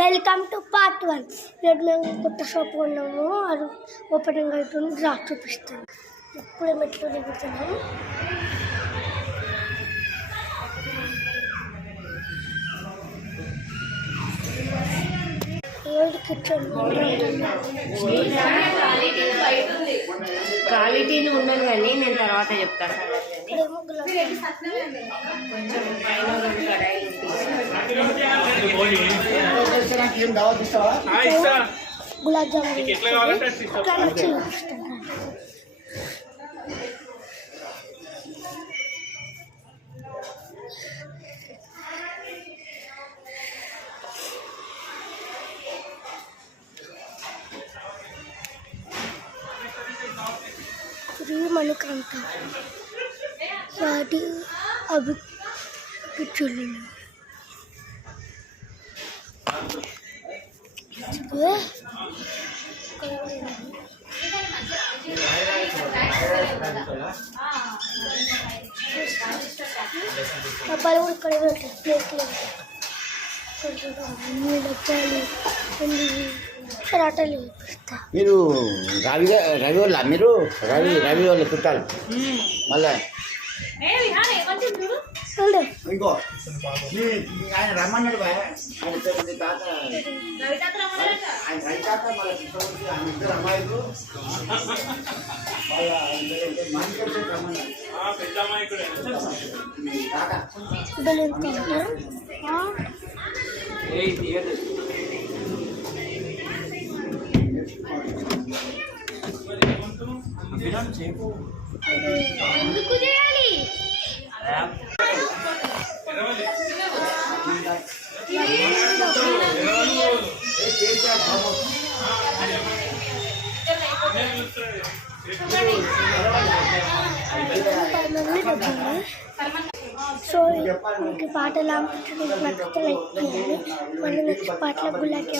Welcome to part 1. ఈరోజు మేము కొత్త షాప్ ఉన్నాము. అది ఓపెనింగ్ అవుతుంది. డ్రాప్ చూపిస్తాను. ఇప్పుడే మెట్లు దిగుతున్నాము. కిచెన్ క్వాలిటీని ఉండదు కానీ నేను తర్వాత చెప్తాను. గులాబ్ జామున్ మనకంట వాటి అవి చూడండి. డబ్బాలు కూడా ఇక్కడ ప్లేట్లు డబ్బాలు మీరు రవి వాళ్ళ మీరు రవి వాళ్ళ చుట్టాలు మళ్ళా ఇంకో ఆయన రమ్మన్నాడు ఆయన తాత ఆయన రైతాత మళ్ళీ ఆయన ఇద్దరు అమ్మాయిలు వాళ్ళ మానికల్ రమ్మన్నారు ఎందుకు చేయాలి? సో ఇంక పాట ఎలా నచ్చితే లైక్ చేయాలి. మళ్ళీ నెక్స్ట్ పాటలో గులాబీ